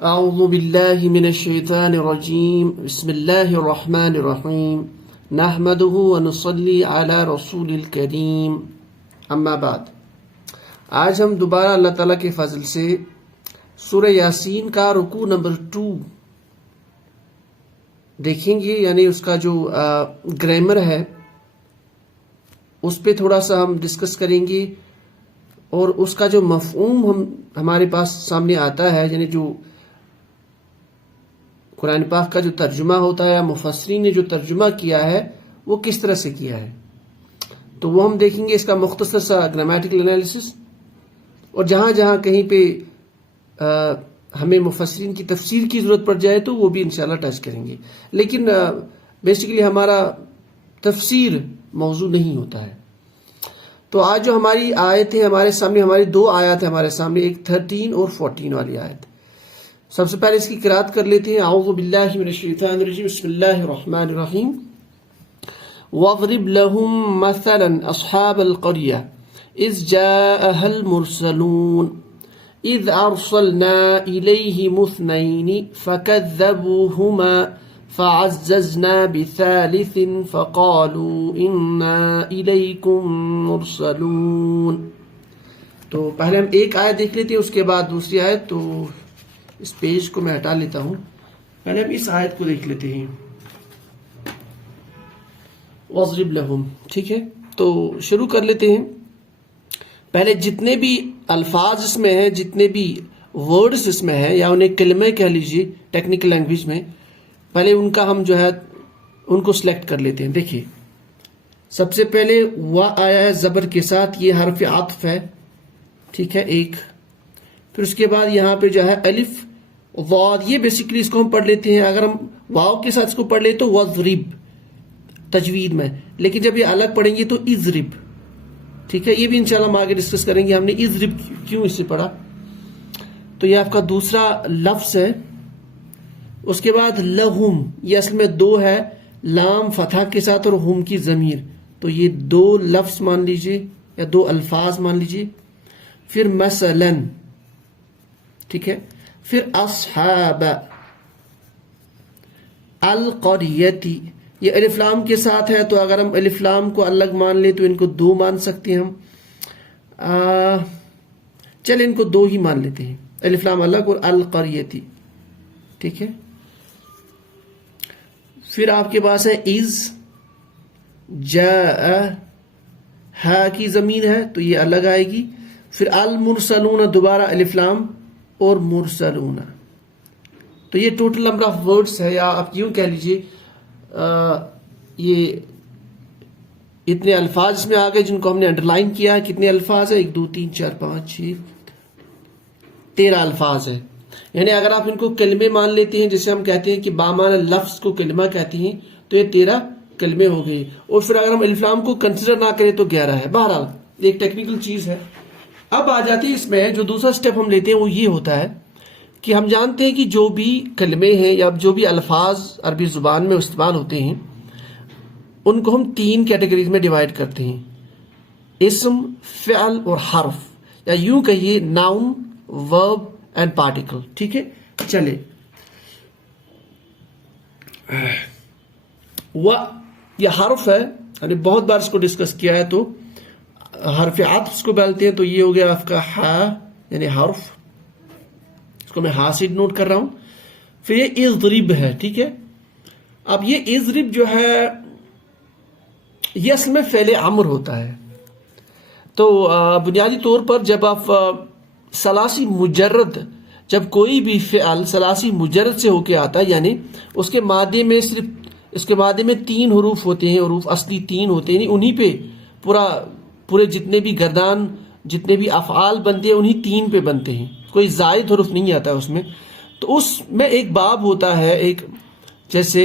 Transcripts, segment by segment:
اعوذ باللہ من الشیطان الرجیم بسم اللہ الرحمن الرحیم نحمده ونصلی علی رسول الکریم اما بعد. آج ہم دوبارہ اللہ تعالیٰ کے فضل سے سورہ یاسین کا رکوع نمبر 2 دیکھیں گے، یعنی اس کا جو گرامر ہے اس پہ تھوڑا سا ہم ڈسکس کریں گے، اور اس کا جو مفہوم ہمارے پاس سامنے آتا ہے، یعنی جو قرآن پاک کا جو ترجمہ ہوتا ہے یا مفسرین نے جو ترجمہ کیا ہے وہ کس طرح سے کیا ہے، تو وہ ہم دیکھیں گے. اس کا مختصر سا گرامیٹیکل انالیسس، اور جہاں جہاں کہیں پہ ہمیں مفسرین کی تفسیر کی ضرورت پڑ جائے تو وہ بھی انشاءاللہ ٹچ کریں گے. لیکن بیسیکلی ہمارا تفسیر موضوع نہیں ہوتا ہے. تو آج جو ہماری آیت ہے ہمارے سامنے، ہماری 2 آیات ہیں ہمارے سامنے، ایک 13 اور 14 والی آیت. سب سے پہلے اس کی قرات کر لیتے ہیں. اعوذ باللہ من الشیطان الرجیم بسم اللہ الرحمن الرحیم. وَاضْرِبْ لَهُمْ مَثَلًا أَصْحَابَ الْقَرْيَةِ إِذْ جَاءَهَا الْمُرْسَلُونَ إِذْ أَرْسَلْنَا إِلَيْهِمُ اثْنَيْنِ فَكَذَّبُوهُمَا فَعَزَّزْنَا بِثَالِثٍ فَقَالُوا إِنَّا إِلَيْكُمْ مُرْسَلُونَ. تو پہلے ہم ایک آیت دیکھ لیتے ہیں، اس کے بعد دوسری آیت. تو اس پیج کو میں ہٹا لیتا ہوں، پہلے ہم اس آیت کو دیکھ لیتے ہیں. وَاضْرِبْ لَهُمْ، ٹھیک ہے. تو شروع کر لیتے ہیں. پہلے جتنے بھی الفاظ اس میں ہیں، جتنے بھی ورڈز اس میں ہیں، یا انہیں کلمے کہہ لیجیے ٹیکنیکل لینگویج میں، پہلے ان کا ہم جو ہے ان کو سلیکٹ کر لیتے ہیں. دیکھیے سب سے پہلے وا آیا ہے زبر کے ساتھ، یہ حرف عطف ہے، ٹھیک ہے، ایک. پھر اس کے بعد یہاں پہ جو ہے الف ضاد، یہ بیسیکلی اس کو ہم پڑھ لیتے ہیں. اگر ہم واو کے ساتھ اس کو پڑھ لیں تو وَاضْرِب تجوید میں، لیکن جب یہ الگ پڑھیں گے تو اضرب، ٹھیک ہے. یہ بھی انشاءاللہ ہم آگے ڈسکس کریں گے ہم نے اضرب کیوں اس سے پڑھا. تو یہ آپ کا دوسرا لفظ ہے. اس کے بعد لہم، یہ اصل میں 2 ہے، لام فتح کے ساتھ اور ہم کی ضمیر، تو یہ 2 لفظ مان لیجئے یا 2 الفاظ مان لیجئے. پھر مثلاً، ٹھیک ہے. پھر اصحاب القریتی، یہ الف لام کے ساتھ ہے، تو اگر ہم الف لام کو الگ مان لیں تو ان کو 2 مان سکتے ہیں ہم. چلیں ان کو 2 ہی مان لیتے ہیں، الف لام الگ اور القریتی، ٹھیک ہے. پھر آپ کے پاس ہے از جاء، ہا کی ضمیر ہے تو یہ الگ آئے گی. پھر المرسلون، دوبارہ الف لام اور مرسلون. تو یہ ٹوٹل نمبر آف ورڈز ہے، یا آپ یوں کہہ لیجئے یہ اتنے الفاظ اس میں آ گئے جن کو ہم نے انڈر لائن کیا ہے. کتنے الفاظ ہیں؟ 1 2 3 4 5 6 13 الفاظ ہیں. یعنی اگر آپ ان کو کلمے مان لیتے ہیں، جیسے ہم کہتے ہیں کہ بامعنی لفظ کو کلمہ کہتے ہیں، تو یہ 13 کلمے ہو گئے. اور پھر اگر ہم الف لام کو کنسیڈر نہ کریں تو 11 ہے. بہرحال ایک ٹیکنیکل چیز ہے. اب آ جاتی ہے اس میں جو دوسرا سٹیپ ہم لیتے ہیں وہ یہ ہوتا ہے کہ ہم جانتے ہیں کہ جو بھی کلمے ہیں یا جو بھی الفاظ عربی زبان میں استعمال ہوتے ہیں ان کو ہم 3 کیٹیگریز میں ڈیوائڈ کرتے ہیں: اسم، فعل اور حرف، یا یوں کہیے ناؤن، ورب اینڈ پارٹیکل. ٹھیک ہے. چلے یہ حرف ہے، یعنی بہت بار اس کو ڈسکس کیا ہے. تو حرف عطف اس کو بولتے ہیں. تو یہ ہو گیا آپ کا ہا، یعنی حرف، اس کو میں ہا سے نوٹ کر رہا ہوں. پھر یہ اضرب ہے، ٹھیک ہے. اب یہ اضرب جو ہے یہ اصل میں فعل امر ہوتا ہے. تو بنیادی طور پر جب آپ ثلاثی مجرد، جب کوئی بھی فعل ثلاثی مجرد سے ہو کے آتا ہے، یعنی اس کے مادے میں صرف اس کے مادے میں 3 حروف ہوتے ہیں، حروف اصلی 3 ہوتے ہیں، انہی پہ پورے جتنے بھی گردان، جتنے بھی افعال بنتے ہیں انہی 3 پہ بنتے ہیں، کوئی زائد حرف نہیں آتا ہے اس میں. تو اس میں ایک باب ہوتا ہے، ایک جیسے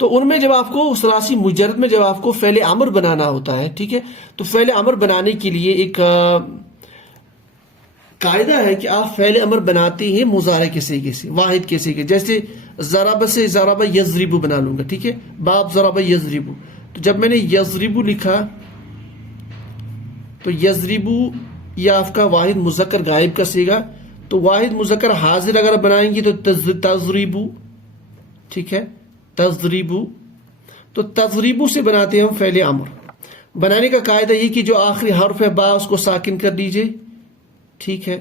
تو ان میں جب آپ کو ثلاثی مجرد میں جب آپ کو فعل امر بنانا ہوتا ہے، ٹھیک ہے، تو فعل امر بنانے کے لیے ایک قاعدہ ہے کہ آپ فعل امر بناتے ہیں مضارع کے صیغے سے، واحد کے صیغے. جیسے ضرب سے ضرب یضرب بنا لوں گا، ٹھیک ہے، باب ضرب یضرب. تو جب میں نے یضرب لکھا تو یضرب یہ آپ کا واحد مذکر غائب کا صیغہ. تو واحد مذکر حاضر اگر بنائیں گے تو تضریبو. ٹھیک ہے, تضریبو. تو تضریبو سے بناتے ہیں ہم فعل امر. بنانے کا قاعدہ یہ کہ جو آخری حرف ہے با اس کو ساکن کر دیجئے. ٹھیک ہے,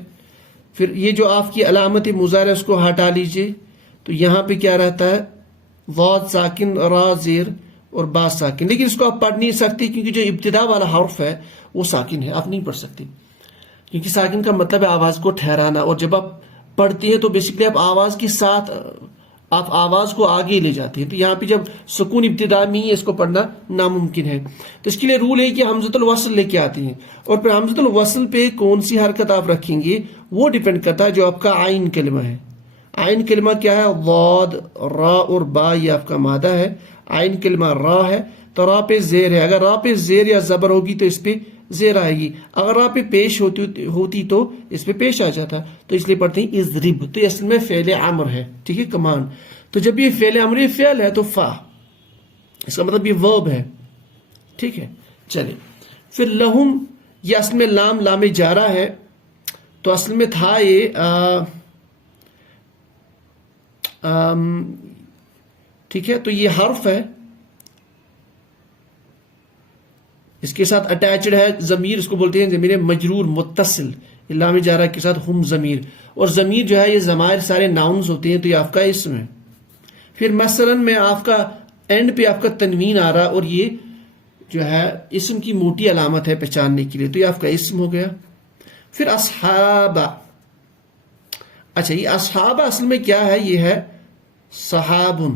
پھر یہ جو آپ کی علامت مضارع اس کو ہٹا لیجئے. تو یہاں پہ کیا رہتا ہے, ضاد ساکن, را زیر اور با ساکن. لیکن اس کو آپ پڑھ نہیں سکتے کیونکہ جو ابتدا والا حرف ہے وہ ساکن ہے, آپ نہیں پڑھ سکتے. کیونکہ ساکن کا مطلب ہے آواز کو ٹھہرانا, اور جب آپ پڑھتے ہیں تو بیسکلی آپ آواز کے ساتھ آپ آواز کو آگے لے جاتے ہیں. تو یہاں پہ جب سکون ابتدا میں ہی اس کو پڑھنا ناممکن ہے. تو اس کے لیے رول ہے کہ حمزۃ الوصل لے کے آتے ہیں, اور پھر حمزۃ الوصل پہ کون سی حرکت آپ رکھیں گے وہ ڈیپینڈ کرتا ہے جو آپ کا عین کلمہ ہے. عین کلمہ کیا ہے, ضاد, را اور با, یہ آپ کا مادہ ہے. عین کلمہ را ہے تو را پہ زیر ہے. اگر را پہ زیر یا زبر ہوگی تو اس پہ زیر آئے گی. اگر را پہ پیش ہوتی تو اس پہ پیش آ جاتا. تو اس لیے پڑھتے ہیں اضرب. تو یہ اصل میں فعل امر ہے. ٹھیک ہے, کمانڈ. تو جب یہ فعل امر فعل ہے تو فا, اس کا مطلب یہ ورب ہے. ٹھیک ہے, چلے پھر لہم, یہ اصل میں لام جارہ ہے. تو اصل میں تھا یہ ٹھیک ہے, تو یہ حرف ہے, اس کے ساتھ اٹیچڈ ہے ضمیر, اس کو بولتے ہیں ضمیر مجرور متصل. لام جارہ کے ساتھ ہم ضمیر, اور ضمیر جو ہے یہ ضمائر سارے ناؤنز ہوتے ہیں, تو یہ آپ کا اسم ہے. پھر مثلا میں آپ کا اینڈ پہ آپ کا تنوین آ رہا, اور یہ جو ہے اسم کی موٹی علامت ہے پہچاننے کے لیے, تو یہ آپ کا اسم ہو گیا. پھر اصحابہ. اچھا, یہ اصحابہ اصل میں کیا ہے, یہ ہے صحابن.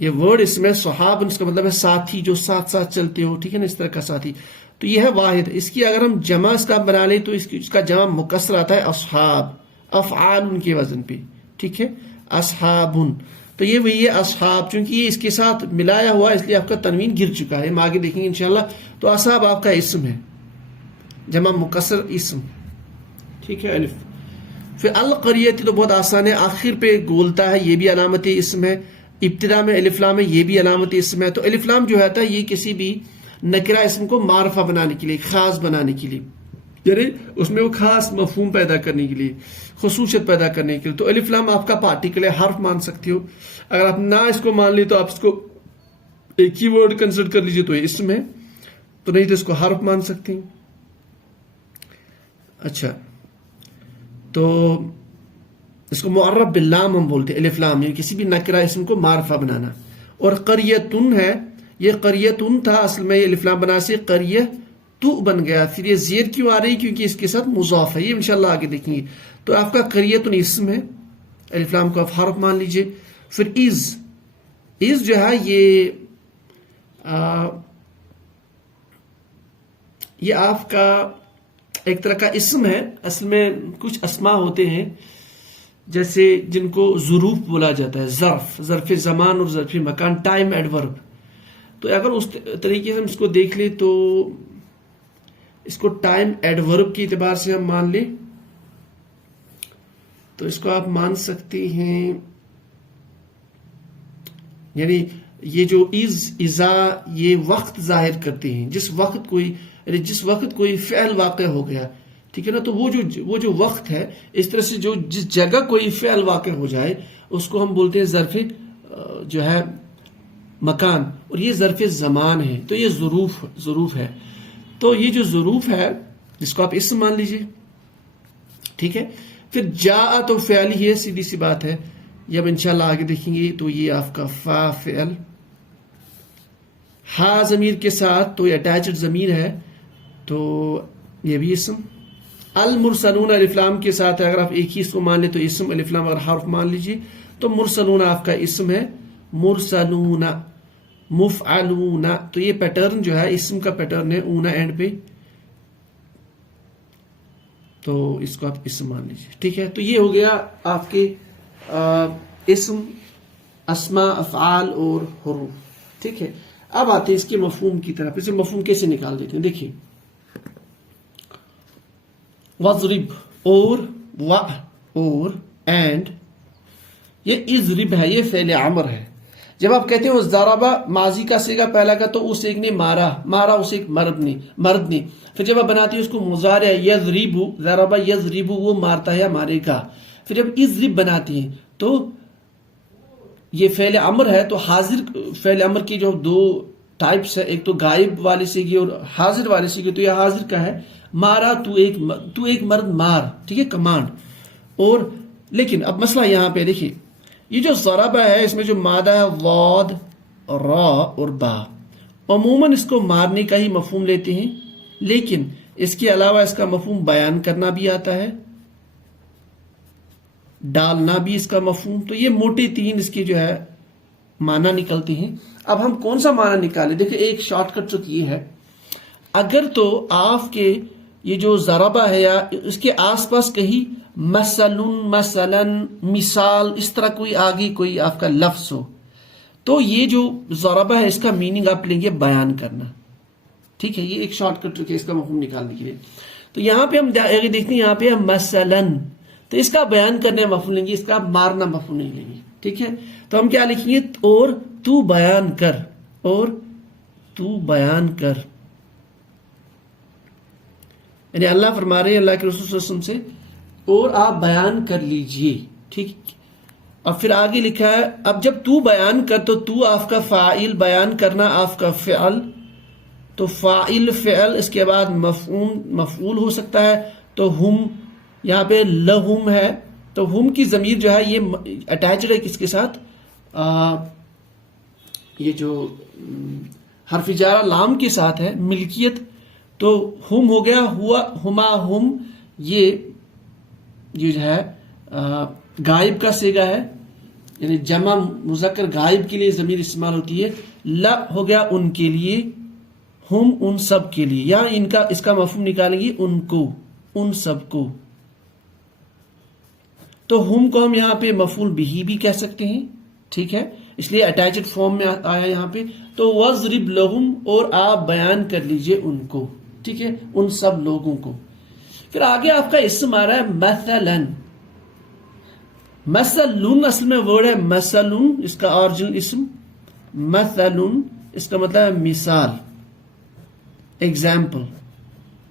یہ ورڈ اس میں صحابن, اس کا مطلب ہے ساتھی, جو ساتھ ساتھ چلتے ہو. ٹھیک ہے نا, اس طرح کا ساتھی. تو یہ ہے واحد. اس کی اگر ہم جمع اس کا بنا لیں تو اس کا جمع مکسر آتا ہے اصحاب, افعال ان کے وزن پہ. ٹھیک ہے, اصحابن. تو یہ وہی ہے اصحاب, چونکہ یہ اس کے ساتھ ملایا ہوا اس لیے آپ کا تنوین گر چکا ہے. ہم آگے دیکھیں گے انشاءاللہ. تو اصحاب آپ کا اسم ہے, جمع مکسر اسم. ٹھیک ہے, الف. پھر القریتی تو بہت آسان ہے, آخر پہ گولتا ہے, یہ بھی علامت اسم ہے. ابتدا میں الف لام ہے, یہ بھی علامت اسم ہے. تو الف لام جو ہے یہ کسی بھی نکرہ اسم کو معرفہ بنانے کے لیے, خاص بنانے کے لیے, یعنی اس میں وہ خاص مفہوم پیدا کرنے کے لیے, خصوصیت پیدا کرنے کے لیے. تو الف لام آپ کا پارٹیکل ہے, حرف مان سکتے ہو. اگر آپ نہ اس کو مان لی تو آپ اس کو ایک ہی ورڈ کنسیڈر کر لیجئے تو یہ اسم ہے, تو نہیں تو اس کو حرف مان سکتے ہیں. اچھا, تو اس کو معرب باللام ہم بولتے ہیں, الف لام, یعنی کسی بھی نکرہ اسم کو معرفہ بنانا. اور قریتن ہے, یہ قریتن تھا اصل میں, یہ الف لام بنا سے قریہ تو بن گیا. پھر یہ زیر کیوں آ رہی, کیونکہ اس کے ساتھ مضاف ہے, یہ انشاءاللہ آگے دیکھیں گے. تو آپ کا قریتن اسم ہے, الف لام کو آپ حرف مان لیجئے. پھر از جو ہے یہ آپ کا ایک طرح کا اسم ہے. اصل میں کچھ اسماء ہوتے ہیں جیسے جن کو ظروف بولا جاتا ہے, ظرف زمان اور ظرف مکان, ٹائم ایڈورب. تو اگر اس طریقے سے ہم اس کو دیکھ لیں تو اس کو ٹائم ایڈورب کے اعتبار سے ہم مان لیں تو اس کو آپ مان سکتے ہیں, یعنی یہ جو ازا یہ وقت ظاہر کرتے ہیں, جس وقت کوئی فعل واقع ہو گیا. ٹھیک ہے نا, تو وہ جو وقت ہے, اس طرح سے جس جگہ کوئی فعل واقع ہو جائے اس کو ہم بولتے ہیں ظرف جو ہے مکان, اور یہ ظرف زمان ہے. تو یہ ظروف ہے. تو یہ جو ظروف ہے جس کو آپ اسم مان لیجئے. ٹھیک ہے, پھر جاء تو فعل ہی ہے, سیدھی سی بات ہے. یہ اب انشاءاللہ آگے دیکھیں گے. تو یہ آپ کا فا فعل, ہا ضمیر کے ساتھ, تو یہ اٹیچڈ ضمیر ہے, تو یہ بھی اسم. المرسلون الف لام کے ساتھ ہے, اگر آپ ایک ہی اس کو مان لیں تو اسم, الف لام اگر حرف مان لیجیے تو مرسلون آپ کا اسم ہے. مرسلون, مفعلون, تو یہ پیٹرن جو ہے اسم کا پیٹرن ہے اونا اینڈ پہ, تو اس کو آپ اسم مان لیجیے. ٹھیک ہے, تو یہ ہو گیا آپ کے اسم, اسماء, افعال اور حروف. ٹھیک ہے, اب آتے ہیں اس کے مفہوم کی طرف. اسے مفہوم کیسے نکال دیتے ہیں, دیکھیے. وَضْرِب, اور اینڈ, یہ اضرب ہے, یہ فعل امر ہے. جب آپ کہتے ہیں وہ ضربہ ماضی کا سیگا پہلا کا تو اس ایک نے مارا اسے ایک مرد نے. پھر جب آپ بناتے ہیں اس کو مضارع یضربو، ضربہ یضربو وہ مارتا ہے یا مارے گا. پھر جب اضرب بناتے ہیں تو یہ فعل امر ہے، تو حاضر فعل امر کی جو دو ٹائپس ہے، ایک تو غائب والے سیگے اور حاضر والے سیگے. تو یہ حاضر کا ہے، مارا تو ایک مرد مار، ٹھیک ہے، کمانڈ. اور لیکن اب مسئلہ یہاں پہ دیکھیے، یہ جو ضربہ ہے اس میں جو مادہ ہے ضاد، را اور با، عموماً اس کو مارنے کا ہی مفہوم لیتے ہیں، لیکن اس کے علاوہ اس کا مفہوم بیان کرنا بھی آتا ہے، ڈالنا بھی اس کا مفہوم. تو یہ موٹے تین اس کے جو ہے معنی نکلتے ہیں. اب ہم کون سا معنی نکالیں؟ دیکھیں ایک شارٹ کٹ ٹرک یہ ہے، اگر تو آپ کے یہ جو ضربہ ہے یا اس کے آس پاس کہیں مثلا مثال اس طرح کوئی آگے کوئی آپ کا لفظ ہو، تو یہ جو ضربہ ہے اس کا میننگ آپ لیں گے بیان کرنا. ٹھیک ہے، یہ ایک شارٹ کٹ ٹرک ہے اس کا مفہوم نکالنے کے لیے. تو یہاں پہ ہم دیکھتے ہیں، یہاں پہ ہم مثلاً، تو اس کا بیان کرنے مفہوم لیں گے، اس کا مارنا مفہوم نہیں لیں گے. ٹھیک ہے، تو ہم کیا لکھیں گے؟ اور تو بیان کر، اور تو بیان کر. یعنی اللہ فرما رہے ہیں اللہ کے رسول صلی اللہ علیہ وسلم سے، اور آپ بیان کر لیجئے. ٹھیک، اور پھر آگے لکھا ہے اب جب تو بیان کر تو تو آپ کا فاعل، بیان کرنا آپ کا فعل. تو فاعل فعل، اس کے بعد مفعول ہو سکتا ہے. تو ہم یہاں پہ لہم ہے، تو ہم کی ضمیر جو ہے یہ اٹیچڈ ہے کس کے ساتھ؟ یہ جو حرف جارہ لام کے ساتھ ہے، ملکیت. تو ہم ہو گیا، ہوا ہما ہم، یہ جو ہے غائب کا سیگا ہے، یعنی جمع مذکر غائب کے لیے ضمیر استعمال ہوتی ہے. لا ہو گیا ان کے لیے، ہم ان سب کے لیے، یا ان کا اس کا مفہوم نکالیں گے ان کو، ان سب کو. تو ہم کو ہم یہاں پہ مفعول بھی کہہ سکتے ہیں. ٹھیک ہے، اس لیے اٹیچڈ فارم میں آیا یہاں پہ. تو وَضْرِبْ لَهُمْ، اور آپ بیان کر لیجئے ان کو. ٹھیک ہے، ان سب لوگوں کو. پھر آگے آپ کا اسم آ رہا ہے مثلاً. مثلن اصل میں ورڈ ہے مثلن، اس کا اوریجنل اسم مثلن، اس کا مطلب ہے مثال، ایگزامپل.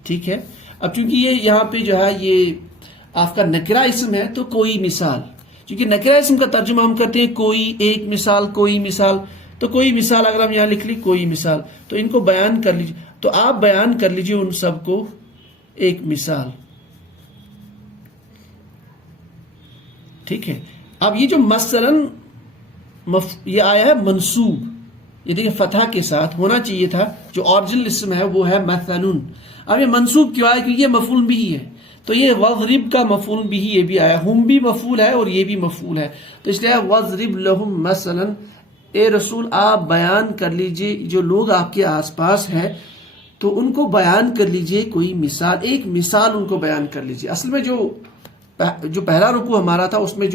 ٹھیک ہے، اب چونکہ یہ یہاں پہ جو ہے یہ آپ کا نکرہ اسم ہے تو کوئی مثال، چونکہ نکرہ اسم کا ترجمہ ہم کرتے ہیں کوئی، ایک مثال، کوئی مثال. تو کوئی مثال اگر ہم یہاں لکھ لی کوئی مثال، تو ان کو بیان کر لیجیے. تو آپ بیان کر لیجیے ان سب کو ایک مثال. ٹھیک ہے، اب یہ جو مثلاً یہ آیا ہے منصوب، یہ دیکھیں فتح کے ساتھ ہونا چاہیے تھا، جو اوریجنل اسم ہے وہ ہے مثلاً. اب یہ منصوب کیوں آیا؟ کیونکہ یہ مفعول بھی ہے. تو یہ وَضْرِب کا مفعول بھی یہ بھی آیا، ہم بھی مفعول ہے اور یہ بھی مفعول ہے. تو اس لیے وَضْرِب لَهُمْ مثلاً، اے رسول آپ بیان کر لیجئے جو لوگ آپ کے آس پاس ہے تو ان کو بیان کر لیجئے کوئی مثال، ایک مثال ان کو بیان کر لیجئے. اصل میں جو پہلا رکوع ہمارا تھا اس میں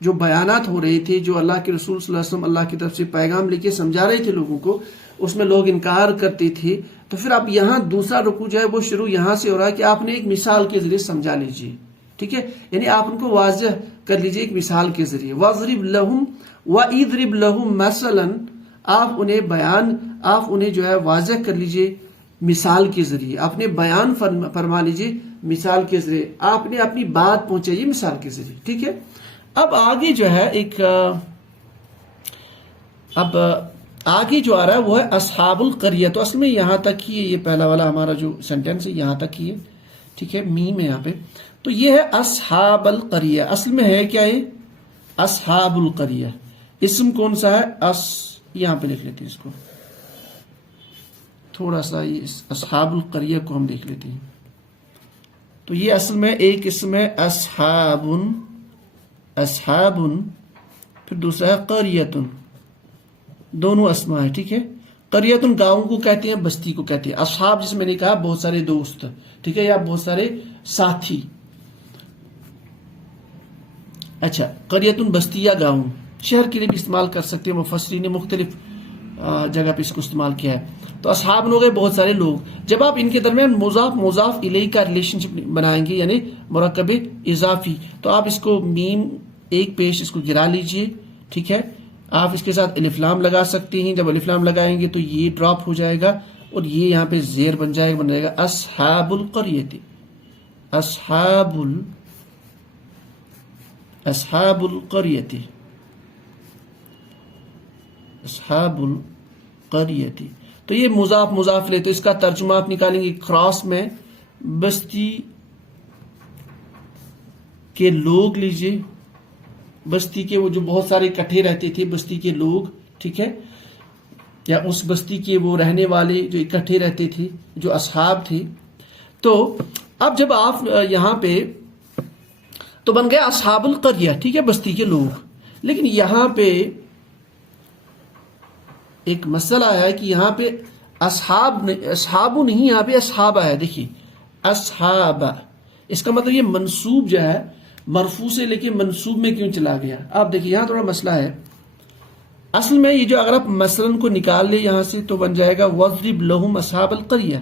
جو بیانات ہو رہے تھے، جو اللہ کے رسول صلی اللہ علیہ وسلم اللہ کی طرف سے پیغام لے کے سمجھا رہے تھے لوگوں کو، اس میں لوگ انکار کرتے تھے. تو پھر اب یہاں دوسرا رکوع جو ہے وہ شروع یہاں سے ہو رہا ہے کہ آپ نے ایک مثال کے ذریعے سمجھا لیجئے. ٹھیک ہے، یعنی آپ ان کو واضح کر لیجئے ایک مثال کے ذریعے. وَضْرِبْ لَهُمْ وَإِضْرِبْ لَهُمْ مَثَلًا، آپ انہیں جو ہے واضح کر لیجئے مثال کے ذریعے. آپ نے بیان فرما لیجئے مثال کے ذریعے، آپ نے اپنی بات پہنچائیے مثال کے ذریعے. ٹھیک ہے، اب آگے جو ہے آگے جو آ رہا ہے وہ ہے اصحاب القریہ. تو اصل میں یہاں تک ہی یہ پہلا والا ہمارا جو سینٹینس ہے یہاں تک ہی ہے. ٹھیک ہے، میم ہے یہاں پہ. تو یہ ہے اصحاب القریہ، اصل میں ہے کیا یہ اصحاب القریہ. اسم کون سا ہے؟ یہاں پہ لکھ لیتے ہیں اس کو تھوڑا سا، یہ اصحاب القریہ کو ہم دیکھ لیتے ہیں. تو یہ اصل میں ایک اسم ہے اصحاب، پھر دوسرا ہے قریتن، دونوں اسما ہے. ٹھیک ہے، قریتن گاؤں کو کہتے ہیں، بستی کو کہتے ہیں. اصحاب جس میں نے کہا بہت سارے دوست، ٹھیک ہے، یا بہت سارے ساتھی. اچھا، قریتن بستی یا گاؤں، شہر کے لیے بھی استعمال کر سکتے ہیں. مفسرین نے مختلف جگہ پہ اس کو استعمال کیا ہے. تو اصحاب لوگ ہیں بہت سارے لوگ. جب آپ ان کے درمیان مضاف الیہ کا ریلیشن شپ بنائیں گے، یعنی مرکب اضافی، تو آپ اس کو میم ایک پیش اس کو گرا لیجئے، ٹھیک ہے. آپ اس کے ساتھ الف لام لگا سکتے ہیں. جب الف لام لگائیں گے تو یہ ڈراپ ہو جائے گا اور یہ یہاں پہ زیر بن جائے گا اصحاب القریۃ. اصحاب القریۃ. اصحاب القریۃ. تو یہ مضاف مضاف لے. تو اس کا ترجمہ آپ نکالیں گے کراس میں بستی کے لوگ لیجئے. بستی کے وہ جو بہت سارے اکٹھے رہتے تھے بستی کے لوگ, ٹھیک ہے, یا اس بستی کے وہ رہنے والے جو اکٹھے رہتے تھے جو اصحاب تھے. تو اب جب آپ یہاں پہ تو بن گیا اصحاب القریہ, ٹھیک ہے, بستی کے لوگ. لیکن یہاں پہ ایک مسئلہ ہے کہ یہاں پہ اصحاب نہیں, یہاں پہ اصحاب ہے. دیکھیے اصحاب, اس کا مطلب یہ منصوب جو ہے مرفوع سے لے کے منصوب میں کیوں چلا گیا. آپ دیکھیے یہاں تھوڑا مسئلہ ہے. اصل میں یہ جو اگر آپ مثلاً کو نکال لیں یہاں سے تو بن جائے گا وَاضْرِبْ لَهُمْ أَصْحَابَ الْقَرْيَةِ.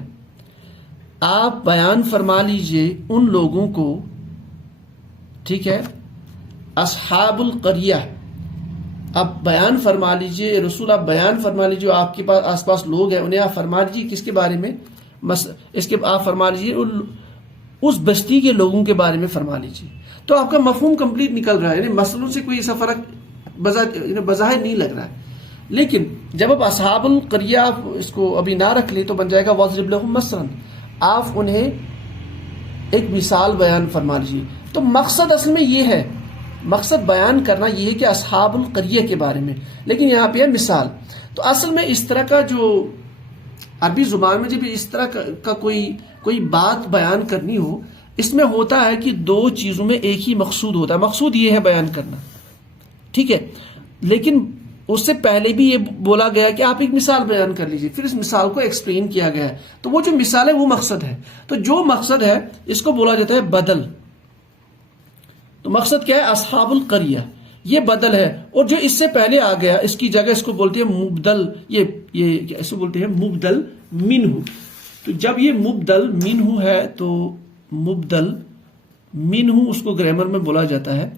آپ بیان فرما لیجئے ان لوگوں کو, ٹھیک ہے, اصحاب القریہ. آپ بیان فرما لیجئے رسول, آپ بیان فرما لیجئے آپ کے پاس آس پاس لوگ ہیں انہیں آپ فرما لیجئے کس کے بارے میں, اس کے آپ فرما لیجئے اس بستی کے لوگوں کے بارے میں فرما لیجئے. تو آپ کا مفہوم کمپلیٹ نکل رہا ہے, یعنی مسئلوں سے کوئی ایسا فرق بظاہر نہیں لگ رہا ہے. لیکن جب آپ اصحاب القریہ آپ اس کو ابھی نہ رکھ لیں تو بن جائے گا وَاضْرِبْ لَهُمْ مَثَلًا. آپ انہیں ایک مثال بیان فرما لیجیے. تو مقصد اصل میں یہ ہے, مقصد بیان کرنا یہ ہے کہ اصحاب القریہ کے بارے میں, لیکن یہاں پہ ہے مثال. تو اصل میں اس طرح کا جو عربی زبان میں جب اس طرح کا کوئی بات بیان کرنی ہو, اس میں ہوتا ہے کہ دو چیزوں میں ایک ہی مقصود ہوتا ہے. مقصود یہ ہے بیان کرنا, ٹھیک ہے, لیکن اس سے پہلے بھی یہ بولا گیا کہ آپ ایک مثال بیان کر لیجئے, پھر اس مثال کو ایکسپلین کیا گیا ہے. تو وہ جو مثال ہے وہ مقصد ہے. تو جو مقصد ہے اس کو بولا جاتا ہے بدل. تو مقصد کیا ہے, اصحاب القریہ, یہ بدل ہے. اور جو اس سے پہلے آ گیا اس کی جگہ اس کو بولتے ہیں مبدل. یہ اس کو بولتے ہیں مبدل منہ. تو جب یہ مبدل منہ ہے تو مبدل منہ اس کو گرامر میں بولا جاتا ہے.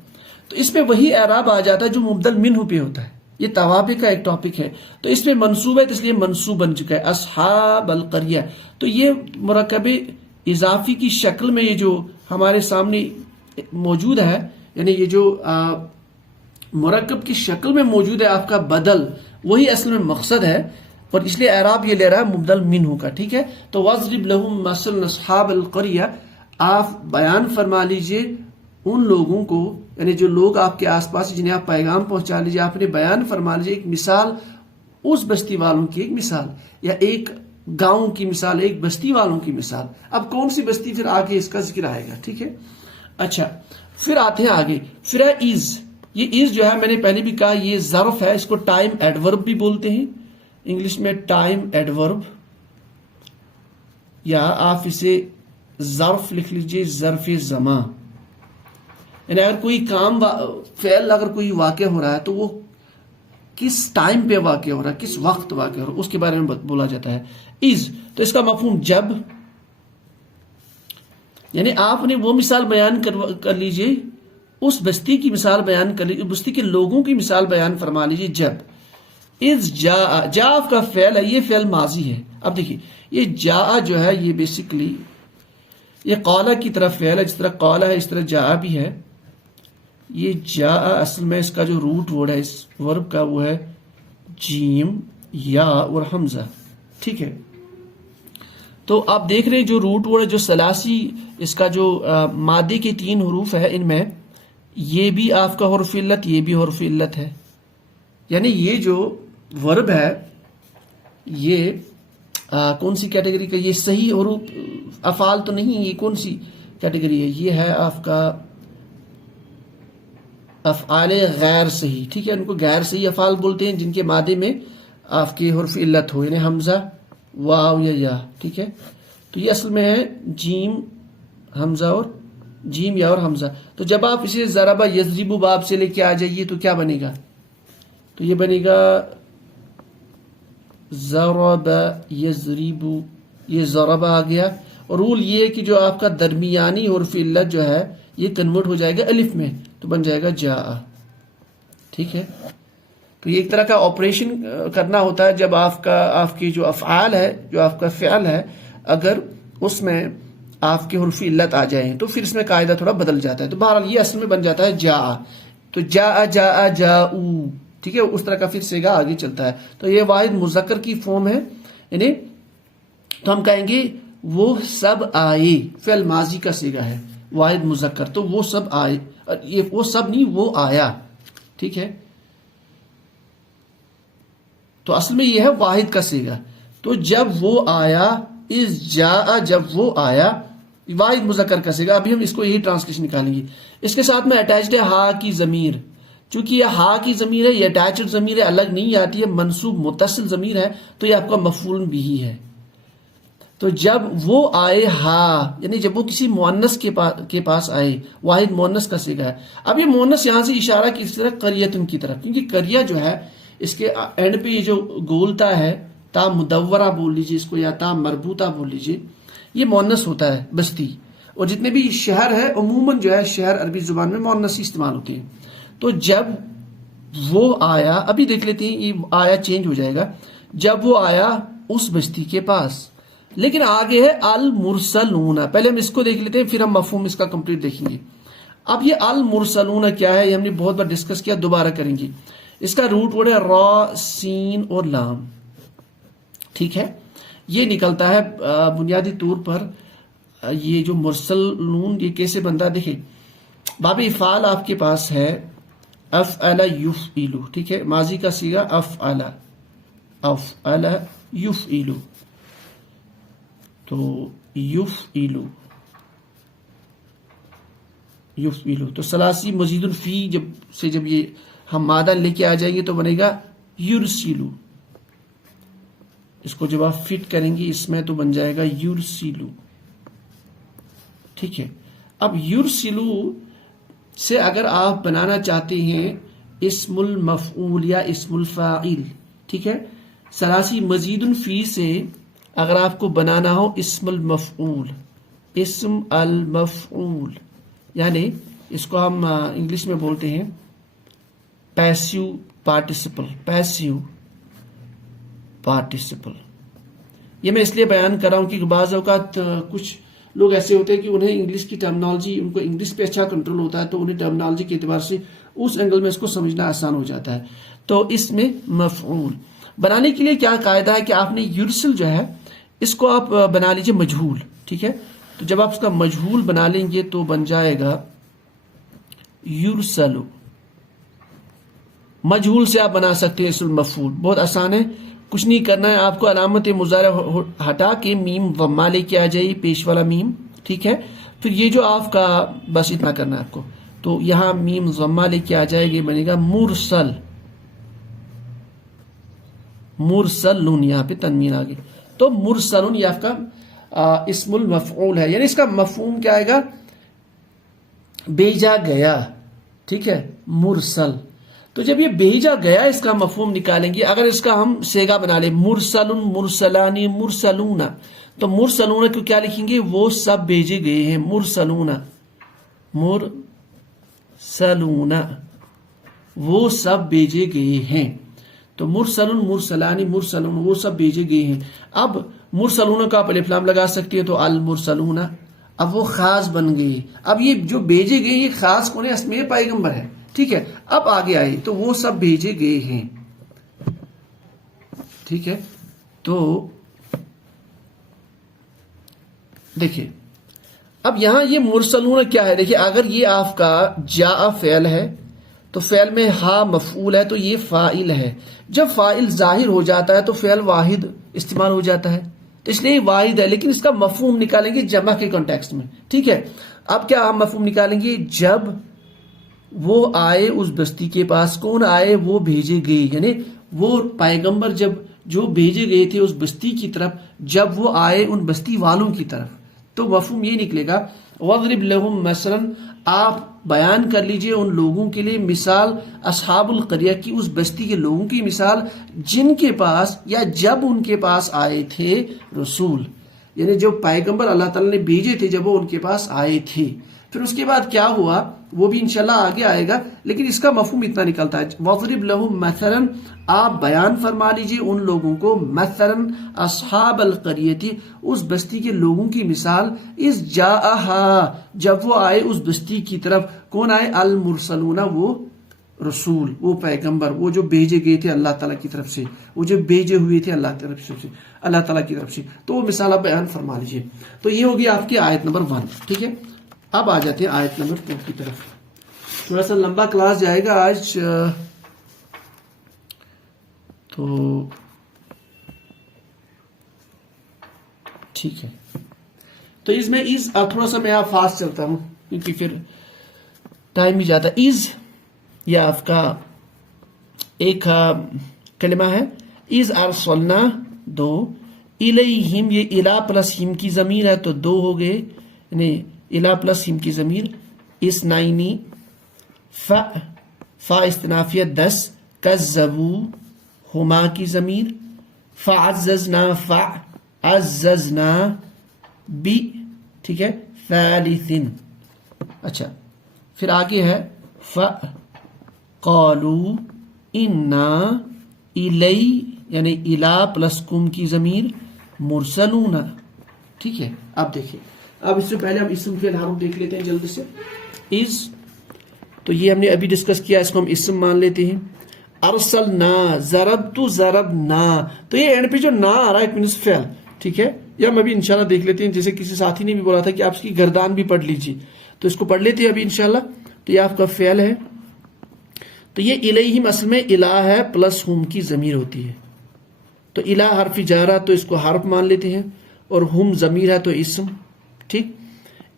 تو اس پہ وہی اعراب آ جاتا ہے جو مبدل منہ پہ ہوتا ہے. یہ توابع کا ایک ٹاپک ہے. تو اس پہ منصوب ہے, تو اس لیے منصوب بن چکا ہے اصحاب القریہ. تو یہ مرکب اضافی کی شکل میں یہ جو ہمارے سامنے موجود ہے, یعنی یہ جو مرکب کی شکل میں موجود ہے آپ کا بدل, وہی اصل میں مقصد ہے, اور اس لیے اعراب یہ لے رہا ہے مبدل منہ کا. ٹھیک ہے, تو وَاضْرِبْ لَهُمْ مَثَلًا أَصْحَابَ الْقَرْيَةِ. آپ بیان فرما لیجئے ان لوگوں کو, یعنی جو لوگ آپ کے آس پاس جنہیں آپ پیغام پہنچا لیجئے, آپ نے بیان فرما لیجئے ایک مثال اس بستی والوں کی, ایک مثال, یا ایک گاؤں کی مثال, ایک بستی والوں کی مثال. اب کون سی بستی پھر آگے اس کا ذکر آئے گا. ٹھیک ہے, اچھا پھر آتے ہیں آگے. پھر ہے از. یہ از جو ہے میں نے پہلے بھی کہا یہ ظرف ہے, اس کو ٹائم ایڈورب بھی بولتے ہیں انگلش میں, ٹائم ایڈورب, یا آپ اسے ظرف لکھ لیجئے, ظرف زمان. یعنی اگر کوئی کام فعل اگر کوئی واقع ہو رہا ہے تو وہ کس ٹائم پہ واقع ہو رہا ہے, کس وقت واقع ہو رہا ہے, اس کے بارے میں بولا جاتا ہے از. تو اس کا مفہوم جب, یعنی آپ نے وہ مثال بیان کر لیجئے, اس بستی کی مثال بیان کر لیجئے, بستی کے لوگوں کی مثال بیان فرما لیجئے جب. از جا, جا آپ کا فعل ہے, یہ فعل ماضی ہے. اب دیکھیے یہ جا جو ہے یہ بیسیکلی یہ قالا کی طرف فعل ہے, جس طرح قالا ہے اس طرح جا بھی ہے. یہ جا اصل میں اس کا جو روٹ ورڈ ہے اس ورب کا وہ ہے جیم یا اور حمزہ. ٹھیک ہے, تو آپ دیکھ رہے ہیں جو روٹ ورڈ ہے جو ثلاثی اس کا جو مادے کے 3 حروف ہے, ان میں یہ بھی آپ کا حرف علت, یہ بھی حرف علت ہے. یعنی یہ جو ورب ہے یہ کون سی کیٹیگری کا, یہ صحیح حروف افعال تو نہیں, یہ کون سی کیٹیگری ہے, یہ ہے آپ کا افعال غیر صحیح. ٹھیک ہے, ان کو غیر صحیح افعال بولتے ہیں جن کے مادے میں آپ کے حرف علت ہو, یعنی حمزہ, واو یا. ٹھیک ہے, تو یہ اصل میں ہے جیم حمزہ اور جیم یا اور حمزہ. تو جب آپ اسے ضربہ یضربو باب سے لے کے آ جائیے تو کیا بنے گا, تو یہ بنے گا ضرب یضربو, یہ ضربہ آ گیا. اور رول یہ ہے کہ جو آپ کا درمیانی حرف علت جو ہے یہ کنورٹ ہو جائے گا الف میں, تو بن جائے گا جا. ٹھیک ہے, تو یہ ایک طرح کا آپریشن کرنا ہوتا ہے جب آپ کی جو افعال ہے، جو آپ کا فعل ہے، اگر اس میں آپ کے حرف علت آ جائیں تو پھر اس میں قاعدہ تھوڑا بدل جاتا ہے. تو بہرحال یہ اصل میں بن جاتا ہے جا. تو جا جا جاؤ، ٹھیک ہے، اس طرح کا پھر سیگا آگے چلتا ہے. تو یہ واحد مذکر کی فارم ہے، یعنی تو ہم کہیں گے وہ سب آئے، فعل ماضی کا سیگا ہے واحد مذکر، تو وہ سب آئے، یہ وہ سب نہیں، وہ آیا، ٹھیک ہے. تو اصل میں یہ ہے واحد کا سیگا. تو جب وہ آیا، اس جا، جب وہ آیا، واحد مذکر کا سیگا. ابھی ہم اس کو یہی ٹرانسلیشن نکالیں گے. اس کے ساتھ میں اٹیچڈ ہے ہا کی ضمیر، چونکہ یہ ہا کی ضمیر ہے، یہ اٹیچڈ ضمیر ہے، الگ نہیں آتی ہے، منصوب متصل ضمیر ہے، تو یہ آپ کا مفعول بھی ہے. تو جب وہ آئے ہا، یعنی جب وہ کسی مؤنث کے پاس آئے، واحد مؤنث کا سیگا ہے. اب یہ مؤنث یہاں سے اشارہ کس طرح، قریتن کی طرف، کیونکہ قریہ جو ہے اس کے اینڈ پہ یہ جو گولتا ہے، تا مدورہ بول لیجیے اس کو یا تا مربوطہ بول لیجیے، یہ مؤنث ہوتا ہے بستی. اور جتنے بھی شہر ہے عموماً جو ہے شہر عربی زبان میں مؤنث ہی استعمال ہوتے ہیں. تو جب وہ آیا، ابھی دیکھ لیتے ہیں یہ آیا چینج ہو جائے گا، جب وہ آیا اس بستی کے پاس. لیکن آگے ہے المرسلون، پہلے ہم اس کو دیکھ لیتے ہیں پھر ہم مفہوم اس کا کمپلیٹ دیکھیں گے. اب یہ المرسلون کیا ہے، یہ ہم نے بہت بار ڈسکس کیا، دوبارہ کریں گے. اس کا روٹ ورڈ ہے را، سین اور لام، ٹھیک ہے. یہ نکلتا ہے بنیادی طور پر یہ جو مرسلون یہ کیسے بنتا ہے، دیکھیں باب افعال آپ کے پاس ہے افعل یفعلو، ٹھیک ہے، ماضی کا صیغہ افعل، افعل یفعلو، تو یفعلو، یفعلو، تو ثلاثی مزید الفی جب یہ ہم مادہ لے کے آ جائیں گے تو بنے گا یرسلو. اس کو جب آپ فٹ کریں گے اس میں تو بن جائے گا یرسلو، ٹھیک ہے. اب یرسلو سے اگر آپ بنانا چاہتے ہیں اسم المفعول یا اسم الفاعل، ٹھیک ہے، ثلاثی مزید فی سے اگر آپ کو بنانا ہو اسم المفعول، اسم المفعول، یعنی اس کو ہم انگلش میں بولتے ہیں پیسیو پارٹیسپل، پیسیو پارٹیسپل. یہ میں اس لیے بیان کر رہا ہوں کہ بعض اوقات کچھ لوگ ایسے ہوتے ہیں کہ انہیں انگلش کی ٹرمنالوجی، ان کو انگلش پہ اچھا کنٹرول ہوتا ہے، تو انہیں ٹرمنالوجی کے اعتبار سے اس اینگل میں اس کو سمجھنا آسان ہو جاتا ہے. تو اس میں مفعول بنانے کے لیے کیا قاعدہ ہے کہ آپ نے یرسل جو ہے اس کو آپ بنا لیجئے مجہول، ٹھیک ہے. تو جب آپ اس کا مجہول بنا لیں گے تو بن جائے گا یرسلو. مجہول سے آپ بنا سکتے ہیں اسم المفعول، بہت آسان ہے، کچھ نہیں کرنا ہے آپ کو. علامت مضارع ہٹا کے میم وما لے کے آ جائیے، پیش والا میم، ٹھیک ہے. پھر یہ جو آپ کا بس اتنا کرنا ہے آپ کو، تو یہاں میم وما لے کے آ جائے گی، بنے گا مرسل، مرسلون، یہاں پہ تنوین آ گئی. تو مرسلون یہ آپ کا اسم المفعول ہے، یعنی اس کا مفہوم کیا آئے گا، بھیجا گیا، ٹھیک ہے، مرسل. تو جب یہ بھیجا گیا اس کا مفہوم نکالیں گے، اگر اس کا ہم سیگا بنا لیں مرسلن، مرسلانی، مرسلون، تو مرسلون کو کیا لکھیں گے، وہ سب بھیجے گئے ہیں، مرسلون، مرسلون، وہ سب بھیجے گئے ہیں. تو مرسلن، مرسلانی، مرسلون، وہ سب بھیجے گئے ہیں. اب مرسلون کا آپ الف لام لگا سکتے ہیں، تو المرسلون، اب وہ خاص بن گئے. اب یہ جو بھیجے گئے یہ خاص کون ہے، اسماء پیغمبر ہے، ٹھیک ہے. اب آگے آئے تو وہ سب بھیجے گئے ہیں، ٹھیک ہے. تو دیکھیں اب یہاں یہ مرسلون کیا ہے، دیکھیں اگر یہ آپ کا جاء فعل ہے تو فعل میں ہا مفعول ہے، تو یہ فاعل ہے. جب فاعل ظاہر ہو جاتا ہے تو فعل واحد استعمال ہو جاتا ہے، تو اس لیے واحد ہے. لیکن اس کا مفہوم نکالیں گے جمع کے کانٹیکسٹ میں، ٹھیک ہے. اب کیا ہم مفہوم نکالیں گے، جب وہ آئے اس بستی کے پاس، کون آئے، وہ بھیجے گئے، یعنی وہ پیغمبر جو بھیجے گئے تھے اس بستی کی طرف، جب وہ آئے ان بستی والوں کی طرف، تو مفہوم یہ نکلے گا وَاضْرِبْ لَهُمْ مَثَلًا، آپ بیان کر لیجئے ان لوگوں کے لیے مثال، اصحاب القریہ کی، اس بستی کے لوگوں کی مثال، جن کے پاس یا جب ان کے پاس آئے تھے رسول، یعنی جو پیغمبر اللہ تعالیٰ نے بھیجے تھے جب وہ ان کے پاس آئے تھے. پھر اس کے بعد کیا ہوا، وہ بھی انشاءاللہ آگے آئے گا، لیکن اس کا مفہوم اتنا نکلتا ہے، وَضْرِبْ لَهُمْ مَثَلًا، آپ بیان فرما لیجئے ان لوگوں کو، مثلاً اصحاب القریتی، اس بستی کے لوگوں کی مثال، اذ جاءہا، جب وہ آئے اس بستی کی طرف، کون آئے؟ المرسلون، وہ رسول، وہ پیغمبر، وہ جو بھیجے گئے تھے اللہ تعالیٰ کی طرف سے، وہ جو بھیجے ہوئے تھے اللہ تعالیٰ کی طرف سے، تو وہ مثال آپ بیان فرما لیجئے۔ تو یہ ہوگی آپ کی آیت نمبر 1، ٹھیک ہے۔ اب آ جاتے ہیں آیت نمبر 2 کی طرف، تھوڑا سا لمبا کلاس جائے گا آج، تو ٹھیک ہے۔ تو اس میں تھوڑا سا میں آپ فاسٹ چلتا ہوں کیونکہ پھر ٹائم بھی جاتا ہے۔ یہ آپ کا ایک کلمہ ہے، از ارسلنا، 2، الیہم، یہ الا پلس ہم کی ضمیر ہے تو 2 ہو گئے، یعنی الا پلس ہم کی ضمیر، اسنائنی، فا استنافیہ 10، کذبو، ہما کی ضمیر، فعززنا، عززنا بی، ٹھیک ہے، ثالثن۔ اچھا پھر آگے ہے فَقَالُوا إِنَّا إِلَيْ، یعنی الا پلس کم کی ضمیر، مرسلون، ٹھیک ہے۔ اب دیکھیں، اب اس سے پہلے ہم اسم فعل حرف دیکھ لیتے ہیں جلدی سے۔ از، تو یہ ہم نے ابھی ڈسکس کیا، اس کو ہم اسم مان لیتے ہیں۔ ارسلنا، ضربت، ضربنا، تو یہ اینڈ پہ جو نا آ رہا ہے اٹ مینس فعل، ٹھیک ہے۔ یہ ہم ابھی انشاءاللہ دیکھ لیتے ہیں، جیسے کسی ساتھی نے بھی بولا تھا کہ آپ اس کی گردان بھی پڑھ لیجیے، تو اس کو پڑھ لیتے ہیں ابھی انشاءاللہ۔ تو یہ آپ کا فعل ہے، تو یہ الیہم اصل میں الہ ہے پلس ہم کی ضمیر ہوتی ہے، تو الہ حرف جارہ، تو اس کو حرف مان لیتے ہیں، اور ہم ضمیر ہے تو اسم، ٹھیک۔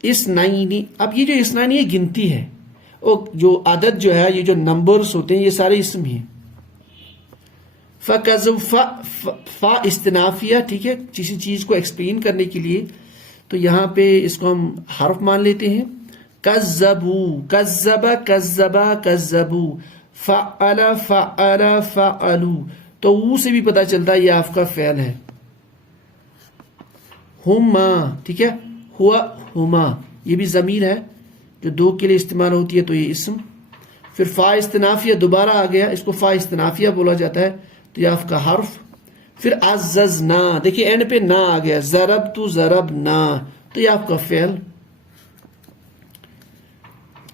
اسنائنی، اب یہ جو اسنائنی یہ گنتی ہے، اور جو عدد جو ہے، یہ جو نمبرز ہوتے ہیں، یہ سارے اسم ہی ہیں۔ فَقَذَوْ، فا استنافیہ، ٹھیک ہے، کسی چیز کو ایکسپلین کرنے کے لیے، تو یہاں پہ اس کو ہم حرف مان لیتے ہیں۔ کذبوا، کذبا، کذبا، کذبوا، فعل، فعل، فعلوا، تو وہ سے بھی پتہ چلتا ہے یہ آپ کا فعل ہے۔ ہما، ٹھیک ہے، ہوا، ہما، یہ بھی ضمیر ہے جو 2 کے لیے استعمال ہوتی ہے، تو یہ اسم۔ پھر فا استنافیہ دوبارہ آ گیا، اس کو فا استنافیہ بولا جاتا ہے، تو یہ آپ کا حرف۔ پھر عززنا، دیکھیں اینڈ پہ نا آ گیا، ضربت، ضربنا، تو یہ آپ کا فعل،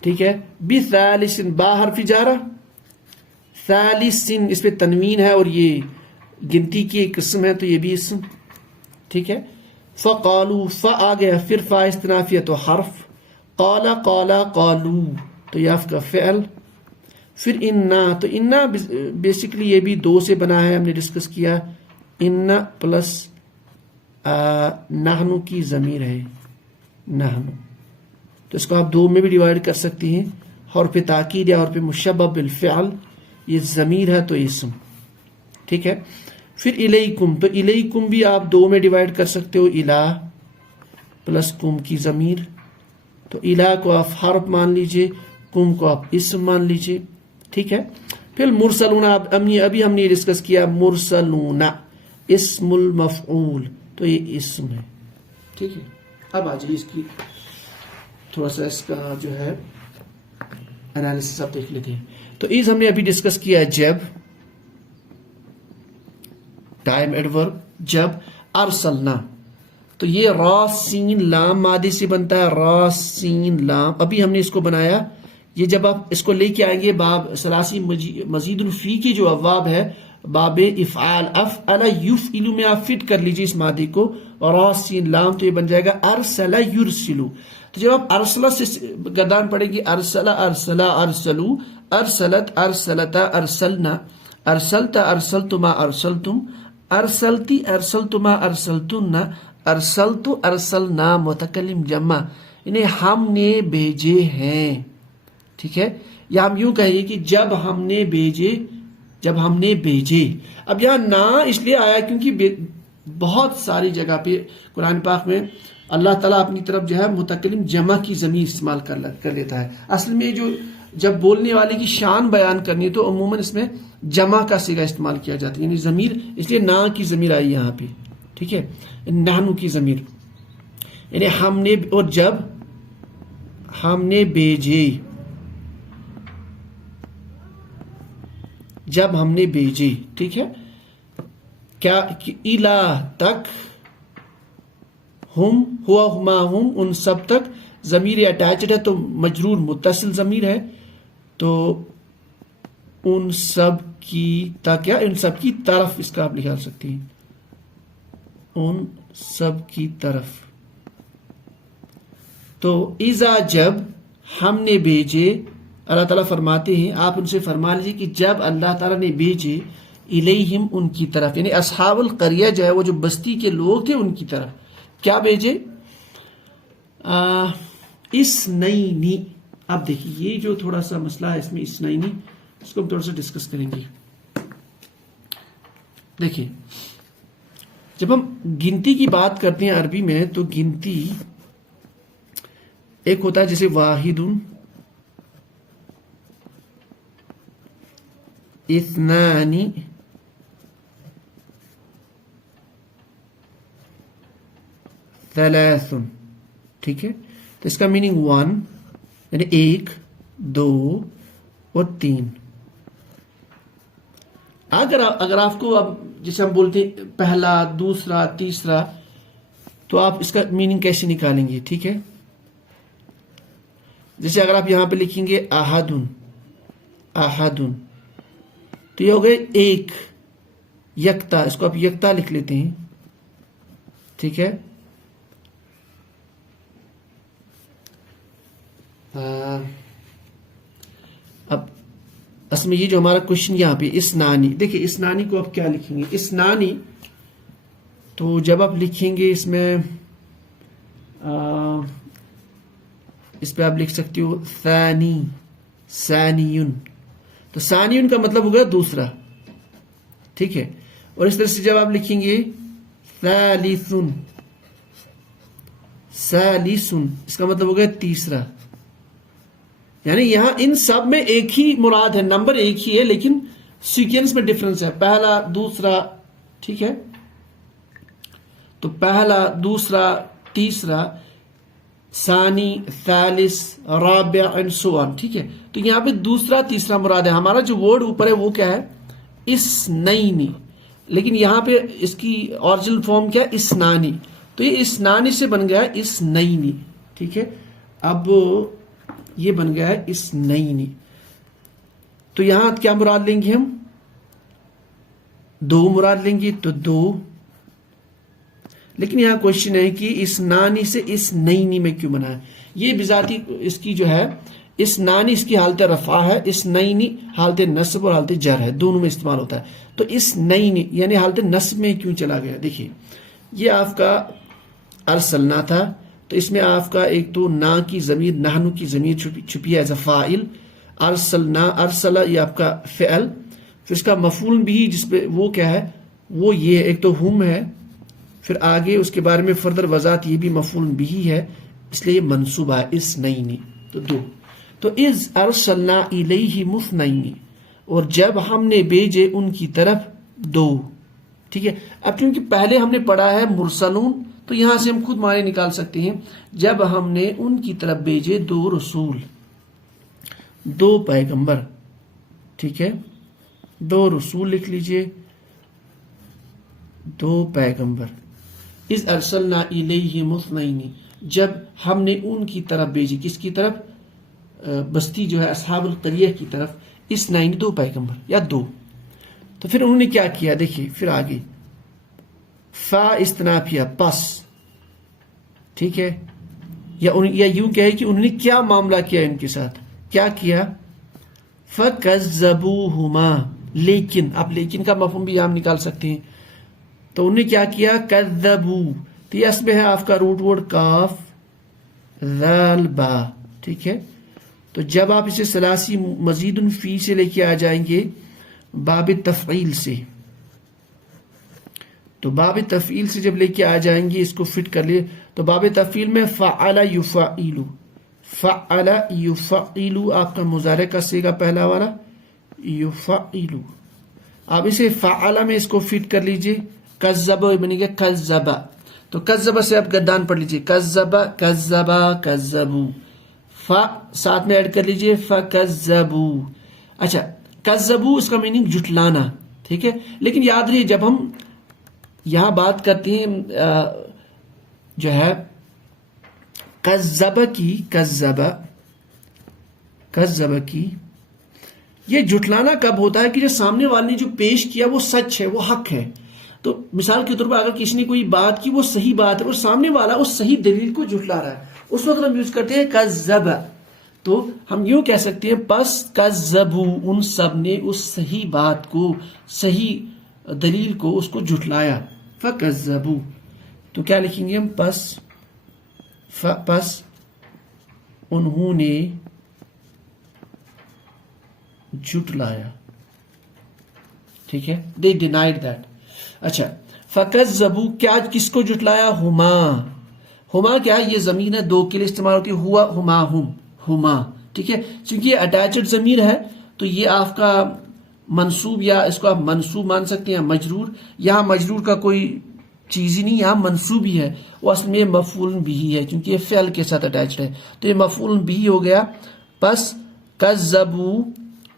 ٹھیک ہے۔ بثالث، با حرف جارہ، ثالث، اس پہ تنوین ہے اور یہ گنتی کی ایک قسم ہے، تو یہ بھی اسم، ٹھیک ہے۔ فقالوا، فا آ گیا، پھر فا استنافیہ تو حرف، قالا، قالا، قالو، تو یہ آپ کا فعل۔ پھر انا، تو انا بیسکلی یہ بھی 2 سے بنا ہے، ہم نے ڈسکس کیا، انا پلس نحنو کی ضمیر ہے، نحنو، تو اس کو آپ 2 میں بھی ڈیوائڈ کر سکتے ہیں، حرف تاکید یا حرف مشبہ بالفعل، یہ ضمیر ہے تو اسم، ٹھیک ہے۔ پھر الیکم، تو الیکم بھی آپ 2 میں ڈیوائڈ کر سکتے ہو، الہ پلس کم کی ضمیر، تو الہ کو آپ حرف مان لیجئے، کم کو آپ اسم مان لیجئے، ٹھیک ہے۔ پھر مرسلون، ابھی ہم نے ڈسکس کیا، مرسلون اسم المفعول، تو یہ اسم ہے، ٹھیک ہے۔ اب آ جائیے اس کی تھوڑا سا اس کا جو ہے انالیسس آپ دیکھ لیتے ہیں۔ تو اس ہم نے ابھی ڈسکس کیا جب، ٹائم ایڈورب، جب، ارسلنا، تو یہ را سین لام مادی سے بنتا ہے، را سین لام، ابھی ہم نے اس کو بنایا، یہ جب آپ اس کو لے کے آئیں گے باب ثلاثی مزید الفی کی جو ابواب ہے، باب افعال، افعل یفعل میں آپ فٹ کر لیجیے اس مادی کو، را سین لام، تو یہ بن جائے گا ارسل یرسلو۔ تو جب آپ ارسلہ سے گردان پڑیں گے، ارسلہ، ارسلہ، ارسلو، ارسلت، ارسلتا، ارسلنا، ارسلتا، ارسلتما، ارسلتم، ارسلتی، ارسلتما، ارسلتن، ارسلت، ارسلنا، متکلم جمع، انہیں ہم نے بھیجے ہیں، ٹھیک ہے۔ یا ہم یوں کہیں کہ جب ہم نے بھیجے، جب ہم نے بھیجے۔ اب یہاں نا اس لیے آیا کیونکہ بہت ساری جگہ پہ قرآن پاک میں اللہ تعالیٰ اپنی طرف جو ہے متکلم جمع کی ضمیر استعمال کر لیتا ہے۔ اصل میں جو جب بولنے والے کی شان بیان کرنی ہے تو عموماً اس میں جمع کا صیغہ استعمال کیا جاتا ہے، یعنی ضمیر، اس لیے نا کی ضمیر آئی یہاں پہ، ٹھیک ہے، نحنو کی ضمیر، یعنی ہم نے، اور جب ہم نے بھیجے، جب ہم نے بھیجے، ٹھیک ہے، کیا الا تک، ہم ہوا ما ہم ان سب تک، ضمیر اٹیچڈ ہے تو مجرور متصل ضمیر ہے، تو ان سب کی تک، یا ان سب کی طرف اس کا آپ نکال سکتے ہیں، ان سب کی طرف. تو اذا جب ہم نے بھیجے، اللہ تعالیٰ فرماتے ہیں آپ ان سے فرما لیجیے کہ جب اللہ تعالیٰ نے بھیجے الیہم ان کی طرف، یعنی اصحاب القریہ جو ہے وہ جو بستی کے لوگ تھے ان کی طرف کیا بھیجے؟ اسنینی. اب دیکھیے یہ جو تھوڑا سا مسئلہ ہے اس میں اسنینی، اس کو ہم تھوڑا سا ڈسکس کریں گے. دیکھیے جب ہم گنتی کی بات کرتے ہیں عربی میں تو گنتی ایک ہوتا ہے جیسے واحد، اثنان، ثلاث، ٹھیک ہے. تو اس کا میننگ 1 یعنی 1 2 اور 3. اگر آپ کو اب جیسے ہم بولتے ہیں پہلا دوسرا تیسرا، تو آپ اس کا میننگ کیسے نکالیں گے؟ ٹھیک ہے، جیسے اگر آپ یہاں پہ لکھیں گے احدن، احدن، تو یہ ہو گئے ایک، یکتا، اس کو آپ یکتا لکھ لیتے ہیں، ٹھیک ہے. اب اصل میں یہ جو ہمارا کوشچن یہاں پہ اسنانی، دیکھیں اسنانی کو آپ کیا لکھیں گے؟ اسنانی تو جب آپ لکھیں گے اس میں اس پہ آپ لکھ سکتے ہو ثانی، ثانیون. تو ثانیون کا مطلب ہوگا دوسرا، ٹھیک ہے. اور اس طرح سے جب آپ لکھیں گے ثالثن، ثالثن، اس کا مطلب ہوگا تیسرا. یعنی یہاں ان سب میں ایک ہی مراد ہے، نمبر ایک ہی ہے لیکن سیکوینس میں ڈفرنس ہے، پہلا دوسرا، ٹھیک ہے. تو پہلا دوسرا تیسرا، ثانی ثالث رابع اینڈ سو آن، ٹھیک ہے. تو یہاں پہ دوسرا تیسرا مراد ہے. ہمارا جو ورڈ اوپر ہے وہ کیا ہے؟ اسنینی، لیکن یہاں پہ اس کی اوریجنل فارم کیا ہے؟ اسنانی. تو یہ اسنانی سے بن گیا ہے اسنینی، ٹھیک ہے. اب یہ بن گیا ہے اسنینی. تو یہاں کیا مراد لیں گے ہم؟ دو مراد لیں گے، تو دو. لیکن یہاں کوشچن ہے کہ اسنانی سے اسنینی میں کیوں بنا ہے؟ یہ بذاتی اس کی جو ہے اسنانی اس کی حالت رفع ہے، اسنینی حالت نصب اور حالت جر ہے، دونوں میں استعمال ہوتا ہے. تو اسنینی یعنی حالت نصب میں کیوں چلا گیا؟ دیکھیے یہ آپ کا ارسلنا تھا، تو اس میں آپ کا ایک تو نا کی ضمیر، نحنو کی ضمیر چھپی ہے ایز اے فاعل. ارسلنا، ارسلہ یہ آپ کا فعل، پھر اس کا مفعول بھی جس پہ وہ کیا ہے؟ وہ یہ ایک تو ہم ہے، پھر آگے اس کے بارے میں فردر وضاحت یہ بھی مفعول بھی ہے، اس لیے یہ منصوبہ ہے اسنینی. تو دو. تو اذ ارسلنا الیہ مثنین، اور جب ہم نے بھیجے ان کی طرف دو، ٹھیک ہے. اب کیونکہ پہلے ہم نے پڑھا ہے مرسلون، تو یہاں سے ہم خود معنی نکال سکتے ہیں. جب ہم نے ان کی طرف بھیجے دو رسول، دو پیغمبر، ٹھیک ہے. دو رسول لکھ لیجئے، دو پیغمبر. اذ ارسلنا الیہ مثنین، جب ہم نے ان کی طرف بھیجی، کس کی طرف؟ بستی جو ہے اصحاب القریہ کی طرف، اسنین دو پیغمبر یا دو. تو پھر انہوں نے کیا کیا؟ دیکھیے پھر آگے فا استنافیہ پس، ٹھیک ہے. یا یوں کہے کہ انہوں نے کیا معاملہ کیا ان کے ساتھ؟ کیا کیا؟ فَكَذَّبُوهُمَا، لیکن، اب لیکن کا مفہوم بھی ہم نکال سکتے ہیں. تو انہوں نے کیا کیا؟ کذبو، تو یہ اس میں ہے آپ کا روٹ ورڈ کاف ذال با، ٹھیک ہے. تو جب آپ اسے ثلاثی مزید فی سے لے کے آ جائیں گے باب تفعیل سے، تو باب تفعیل سے جب لے کے آ جائیں گے اس کو فٹ کر لیے، تو باب تفعیل میں فعل یفعل، فعل یفعل آپ کا مضارع کا صیغہ پہلا والا یفعل. آپ اسے فعل میں اس کو فٹ کر لیجئے، کذب بنے گا کذب، تو کذب سے آپ گدان پڑھ لیجئے، کذب کذبا کذبو، فا ساتھ میں ایڈ کر لیجئے فکذبو. اچھا کذبو اس کا میننگ جھٹلانا، ٹھیک ہے. لیکن یاد رہیے جب ہم یہاں بات کرتے ہیں جو ہے کذب کی، یہ جھٹلانا کب ہوتا ہے کہ جو سامنے والے نے جو پیش کیا وہ سچ ہے، وہ حق ہے. تو مثال کے طور پر اگر کسی نے کوئی بات کی وہ صحیح بات ہے اور سامنے والا اس صحیح دلیل کو جھٹلا رہا ہے، اس وقت ہم یوز کرتے ہیں کذب. تو ہم یوں کہہ سکتے ہیں پس کذبو، ان سب نے اس صحیح بات کو، صحیح دلیل کو، اس کو جھٹلایا. فکذبو، تو کیا لکھیں گے ہم؟ پس انہوں نے جھٹلایا، ٹھیک ہے. they denied that. اچھا، فکذبو کیا کس کو جھٹلایا؟ ہما کیا یہ ضمیر ہے، دو کے لیے استعمال ہوتی ہے، ہوا ہما ہما، ٹھیک ہے. چونکہ یہ اٹیچڈ ضمیر ہے تو یہ آپ کا منصوب، یا اس کو آپ منصوب مان سکتے ہیں، مجرور. یہاں مجرور کا کوئی چیز ہی نہیں، یہاں منصوب ہی ہے. وہ اصل میں مفعول بھی ہے کیونکہ یہ فعل کے ساتھ اٹیچڈ ہے، تو یہ مفعول بھی ہو گیا. پس کذبو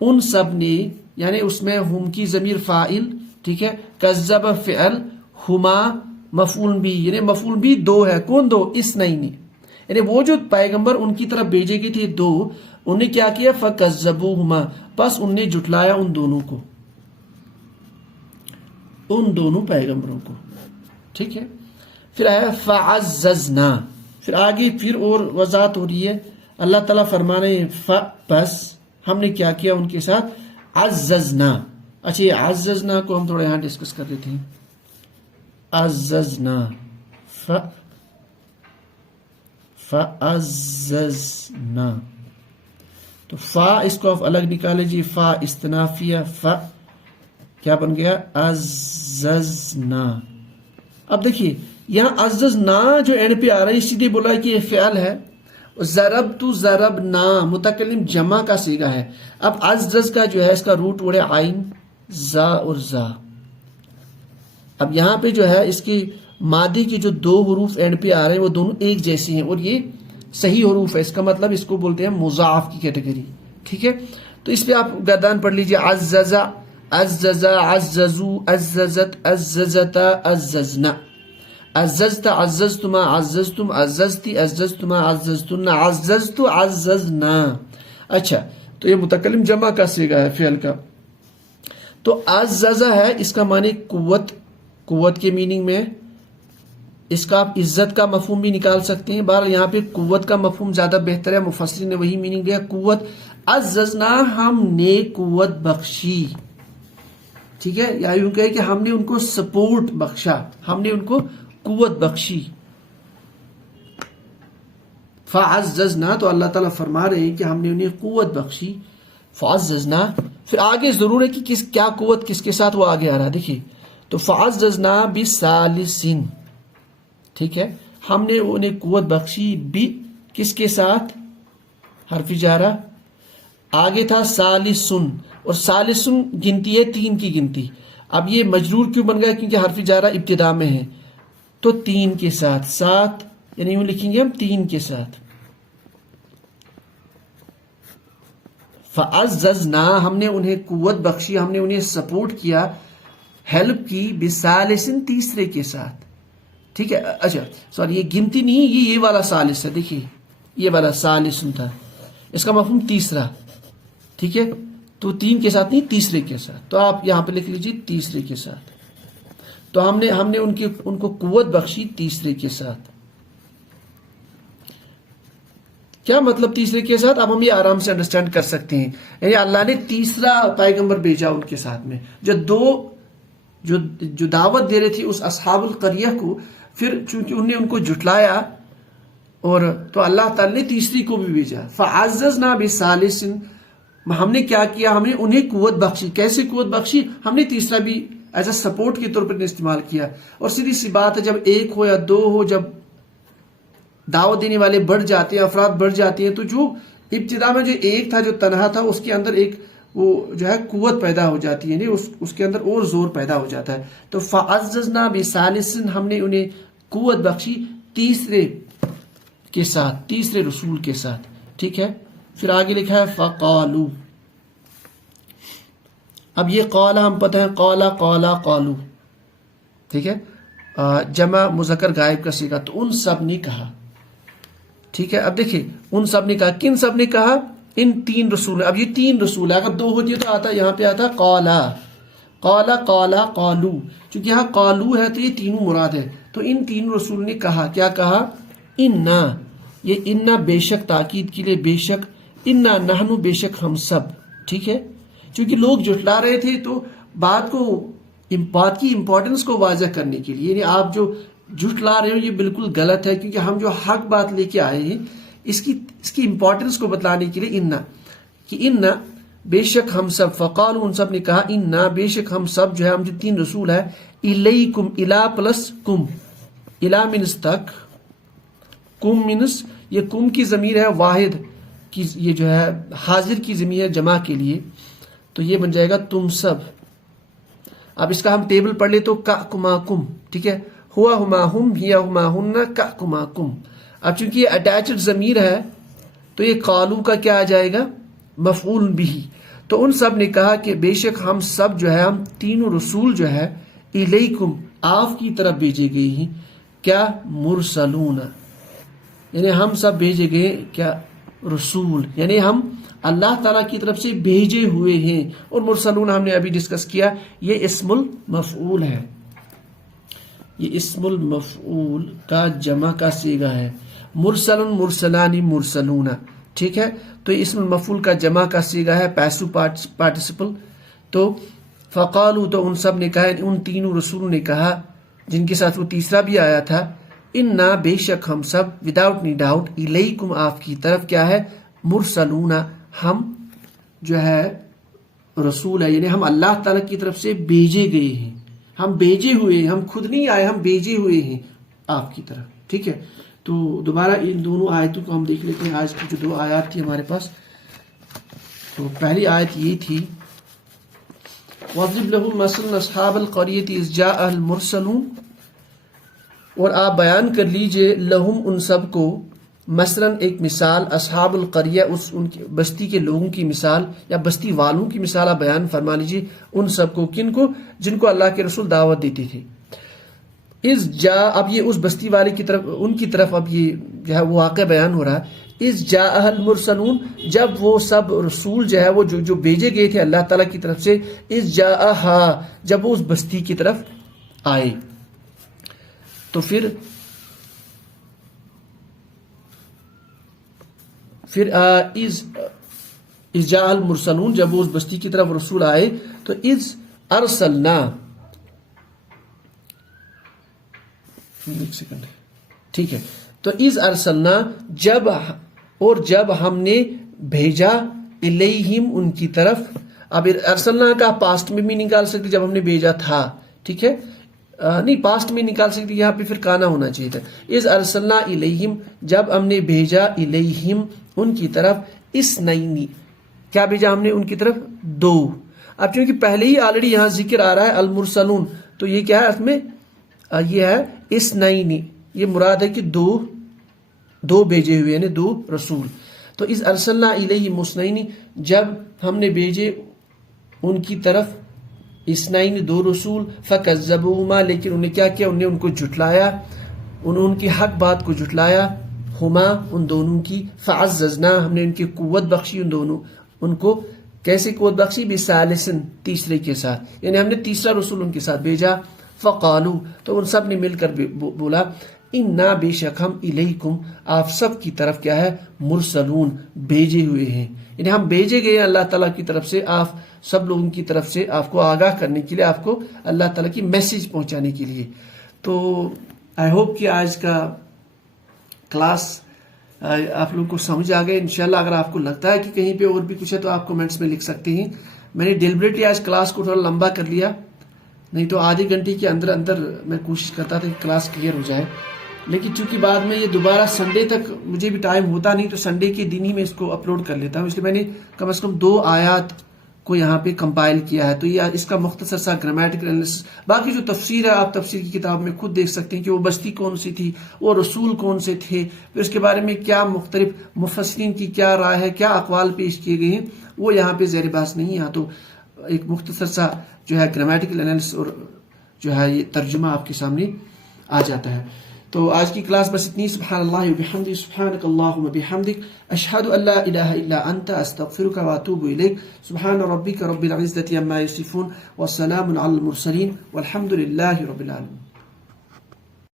ان سب نے، یعنی اس میں ہم کی ضمیر فاعل، ٹھیک ہے. کذب فعل، ہما مفعول بھی، یعنی مفعول بھی دو ہے. کون دو؟ اثنین، یعنی وہ جو پیغمبر ان کی طرف بھیجے گئے تھے دو، انہوں نے کیا کیا؟ فکذبوہما، بس ان نے جھٹلایا ان دونوں کو، ان دونوں پیغمبروں کو، ٹھیک ہے. پھر آیا فعززنا، پھر آگے پھر اور وضاحت ہو رہی ہے. اللہ تعالیٰ فرما رہے ہیں بس ہم نے کیا کیا ان کے ساتھ؟ عززنا. اچھا، یہ عززنا کو ہم تھوڑا یہاں ڈسکس کر لیتے ہیں. عززنا، فعززنا، تو فا اس کو آپ الگ نکالے جی، فا استنافیہ، فا کیا بن گیا؟ عززنا. اب دیکھیے یہاں عززنا جو اینڈ پہ آ رہا ہے سیدھے بولا کہ یہ فعل ہے. ضربت ضربنا متکلم جمع کا صیغہ ہے. اب عزز کا جو ہے اس کا روٹ وڑے عین، زا اور زا. اب یہاں پہ جو ہے اس کی مادی کے جو دو حروف اینڈ پہ آ رہے ہیں وہ دونوں ایک جیسے ہیں اور یہ صحیح حروف ہے. اس کا مطلب اس کو بولتے ہیں مضاعف کی کیٹیگری، ٹھیک ہے. تو اس پہ آپ گردان پڑھ لیجئے. عززا، عززا، عززو، عززت، عززتا، عززنا، عززت، عززتما، عززتم، عززتی، عززتما، عززتن، عززت، عززنا. اچھا، تو یہ متکلم جمع کا صیغہ ہے فعل کا. تو عززہ ہے، اس کا معنی قوت، قوت کے میننگ میں. اس کا آپ عزت کا مفہوم بھی نکال سکتے ہیں. بہرحال یہاں پہ قوت کا مفہوم زیادہ بہتر ہے، مفسرین نے وہی میننگ دیا، قوت. عززنا، ہم نے قوت بخشی، ٹھیک ہے. یا یوں کہے کہ ہم نے ان کو سپورٹ بخشا، ہم نے ان کو قوت بخشی. فعززنا، تو اللہ تعالیٰ فرما رہے ہیں کہ ہم نے انہیں قوت بخشی. فعززنا، پھر آگے ضرور ہے کہ کیا قوت کس کے ساتھ، وہ آگے آ رہا ہے دیکھیے. تو فعززنا بثالث، ٹھیک ہے. ہم نے انہیں قوت بخشی بھی کس کے ساتھ؟ حرف جارہ. آگے تھا ثالثن، اور ثالثن گنتی ہے 3 کی گنتی. اب یہ مجرور کیوں بن گیا؟ کیونکہ حرف جارہ ابتدا میں ہے، تو 3 کے ساتھ، 7 یعنی یوں لکھیں گے ہم 3 کے ساتھ. فعززنا، ہم نے انہیں قوت بخشی، ہم نے انہیں سپورٹ کیا، ہیلپ کی، بثالثن تیسرے کے ساتھ، ٹھیک ہے. اچھا سوری، یہ گنتی نہیں، یہ والا ثالث ہے، دیکھیے یہ والا ثالثن تھا، اس کا مفہوم تیسرا، ٹھیک ہے. تو 3 کے ساتھ نہیں، تیسرے کے ساتھ. تو آپ یہاں پہ لکھ لیجیے تیسرے کے ساتھ. تو ہم نے ان کو قوت بخشی تیسرے کے ساتھ. کیا مطلب تیسرے کے ساتھ؟ اب ہم یہ آرام سے انڈرسٹینڈ کر سکتے ہیں. یعنی اللہ نے تیسرا پیغمبر بھیجا ان کے ساتھ میں، جو دعوت دے رہی تھی اس اصحاب القریہ کو. پھر چونکہ انہوں نے ان کو جھٹلایا، اور تو اللہ تعالی نے تیسری کو بھی بھیجا. فعززنا بثالث، ہم نے کیا کیا؟ ہم نے انہیں قوت بخشی. کیسے قوت بخشی؟ ہم نے تیسرا بھی ایز اے سپورٹ کے طور پر استعمال کیا. اور سیدھی سی بات ہے، جب ایک ہو یا دو ہو، جب دعوت دینے والے بڑھ جاتے ہیں، افراد بڑھ جاتے ہیں، تو جو ابتدا میں جو ایک تھا جو تنہا تھا، اس کے اندر ایک وہ جو ہے قوت پیدا ہو جاتی ہے، یعنی اس کے اندر اور زور پیدا ہو جاتا ہے. تو فعززنا بثالث، ہم نے انہیں قوت بخشی تیسرے کے ساتھ، تیسرے رسول کے ساتھ، ٹھیک ہے. پھر آگے لکھا ہے فقالو. اب یہ قولا ہم پتہ ہے قولا قولا قالو، ٹھیک ہے، جمع مذکر غائب کا صیغہ، تو ان سب نے کہا، ٹھیک ہے۔ اب دیکھیں ان سب نے کہا، کن سب نے کہا؟ ان تین رسول۔ اب یہ تین رسول ہے، اگر دو ہوتی تو آتا یہاں پہ آتا قولا قولا قولا قالو، چونکہ یہاں قالو ہے تو یہ تینوں مراد ہے، تو ان تین رسول نے کہا، کیا کہا؟ انا، یہ انا بے شک تاکید کے لیے، بے شک، انا نحنو بے شک ہم سب، ٹھیک ہے، چونکہ لوگ جھٹلا رہے تھے تو بات کی امپورٹنس کو واضح کرنے کے لیے، یعنی آپ جو جھٹلا رہے ہو یہ بالکل غلط ہے، کیونکہ ہم جو حق بات لے کے آئے ہیں اس کی امپورٹنس کو بتلانے کے لیے انا، کہ انا بے شک ہم سب، فقالوا ان سب نے کہا، انا بے شک ہم سب جو ہے، ہم جو تین رسول ہے، الیکم، الا پلس کم، الا مینس تک، کم مینس یہ کم کی ضمیر ہے واحد کی، یہ جو ہے حاضر کی ضمیر ہے جمع کے لیے، تو یہ بن جائے گا تم سب۔ اب اس کا ہم ٹیبل پڑھ لیں تو کما کم، ٹھیک ہے، ہوا ہما ہم، ہیا ہما ہن، کما کم۔ اب چونکہ یہ اٹیچڈ ضمیر ہے تو یہ قالو کا کیا آ جائے گا؟ مفعول بھی۔ تو ان سب نے کہا کہ بے شک ہم سب جو ہے، ہم تینوں رسول جو ہے، الیکم آپ کی طرف بھیجے گئے ہیں، کیا؟ مرسلون، یعنی ہم سب بھیجے گئے کیا؟ رسول، یعنی ہم اللہ تعالیٰ کی طرف سے بھیجے ہوئے ہیں۔ اور مرسلون ہم نے ابھی ڈسکس کیا، یہ اسم المفعول ہے، یہ اسم المفعول کا جمع کا صیغہ ہے، مرسل، مرسلانی، مرسلون، ٹھیک ہے، تو یہ اسم المفعول کا جمع کا صیغہ ہے، پیسو پارٹیسپل۔ تو فقالو تو ان سب نے کہا، ان تینوں رسول نے کہا جن کے ساتھ وہ تیسرا بھی آیا تھا، انا بے شک ہم سب، وداؤٹ نی ڈاؤٹ، الیکم آپ کی طرف کیا ہے؟ مرسلون، ہم جو ہے رسول ہے، یعنی ہم اللہ تعالیٰ کی طرف سے بھیجے گئے ہیں، ہم بھیجے ہوئے ہیں، ہم خود نہیں آئے، ہم بھیجے ہوئے ہیں آپ کی طرف، ٹھیک ہے۔ تو دوبارہ ان دونوں آیتوں کو ہم دیکھ لیتے ہیں، آج کی جو دو آیات تھی ہمارے پاس۔ تو پہلی آیت یہ تھی، وَاضْرِبْ لَهُمْ مَثَلًا أَصْحَابَ الْقَرْيَةِ إِذْ جَاءَهَا الْمُرْسَلُونَ، اور آپ بیان کر لیجئے لہم ان سب کو، مثلاً ایک مثال، اصحاب القریہ ان کی بستی کے لوگوں کی مثال یا بستی والوں کی مثال آپ بیان فرما لیجئے ان سب کو، کن کو؟ جن کو اللہ کے رسول دعوت دیتے تھے۔ اس جا، اب یہ اس بستی والے کی طرف، ان کی طرف اب یہ جو ہے وہ واقعہ بیان ہو رہا ہے، اس جا المرسلون، جب وہ سب رسول جو ہے وہ جو بھیجے گئے تھے اللہ تعالیٰ کی طرف سے، اس جا، جب وہ اس بستی کی طرف آئے، تو پھر از جاء المرسلون، جب وہ اس بستی کی طرف رسول آئے، تو از ارسلنا، ایک سیکنڈ، ٹھیک ہے، تو از ارسلنا، جب ہم نے بھیجا، الیہم ان کی طرف۔ اب ارسلنا کا پاسٹ میں بھی نکال سکتے جب ہم نے بھیجا تھا، ٹھیک ہے، نہیں پاسٹ میں نکال سکتے، یہاں پہ پھر کانا ہونا چاہیے تھا، از ارسلنا الیہم، جب ہم نے بھیجا، الیہم ان کی طرف، اثنین، کیا بھیجا ہم نے ان کی طرف؟ دو۔ اب چونکہ پہلے ہی آلریڈی یہاں ذکر آ رہا ہے المرسلون، تو یہ کیا ہے اس میں؟ یہ ہے اثنین، یہ مراد ہے کہ دو بھیجے ہوئے، یعنی دو رسول۔ تو از ارسلنا الیہم اثنین، جب ہم نے بھیجے ان کی طرف اثنین، دو رسول، فکذبوہما، لیکن انہیں کیا کیا؟ انہوں نے ان کو جھٹلایا، انہوں نے ان کی حق بات کو جھٹلایا، ہما ان دونوں کی، فعززنا ہم نے ان کی قوت بخشی، ان کو کیسے قوت بخشی؟ بثالث، تیسرے کے ساتھ، یعنی ہم نے تیسرا رسول ان کے ساتھ بھیجا، فقالو تو ان سب نے مل کر بولا، انا بے شک ہم، الیکم آپ سب کی طرف کیا ہے؟ مرسلون، بھیجے ہوئے ہیں، یعنی ہم بھیجے گئے ہیں اللہ تعالیٰ کی طرف سے، آپ سب لوگوں کی طرف سے، آپ کو آگاہ کرنے کے لیے، آپ کو اللہ تعالیٰ کی میسیج پہنچانے کے لیے۔ تو آئی ہوپ کہ آج کا کلاس آپ لوگوں کو سمجھ آ گئے انشاءاللہ۔ اگر آپ کو لگتا ہے کہ کہیں پہ اور بھی کچھ ہے تو آپ کومنٹس میں لکھ سکتے ہیں۔ میں نے ڈیلیبریٹلی آج کلاس کو تھوڑا لمبا کر لیا، نہیں تو آدھے گھنٹے کے اندر میں کوشش کرتا تھا کہ کلاس کلیئر ہو جائے، لیکن چونکہ بعد میں یہ دوبارہ سنڈے تک مجھے بھی ٹائم ہوتا نہیں، تو سنڈے کے دن ہی میں اس کو اپلوڈ کر لیتا ہوں، اس لیے میں نے کم از کم 2 آیات کو یہاں پہ کمپائل کیا ہے۔ تو یہ اس کا مختصر سا گرامیٹیکل انالیسس، باقی جو تفسیر ہے آپ تفسیر کی کتاب میں خود دیکھ سکتے ہیں کہ وہ بستی کون سی تھی، وہ رسول کون سے تھے، پھر اس کے بارے میں کیا مختلف مفسرین کی کیا رائے ہے، کیا اقوال پیش کیے گئے ہیں، وہ یہاں پہ زیر بحث نہیں ہے۔ تو ایک مختصر سا جو ہے گرامیٹیکل انالیسس اور جو ہے یہ ترجمہ آپ کے سامنے آ جاتا ہے. تو آج کی کلاس بس اتنی. سبحان اللہ وبحمدہ، سبحانک اللہم وبحمدک، اشہد ان لا الہ الا انت، استغفرک واتوب الیک. سبحان ربک رب العزة عما یصفون، وسلام علی المرسلین، والحمد للہ رب العالمین.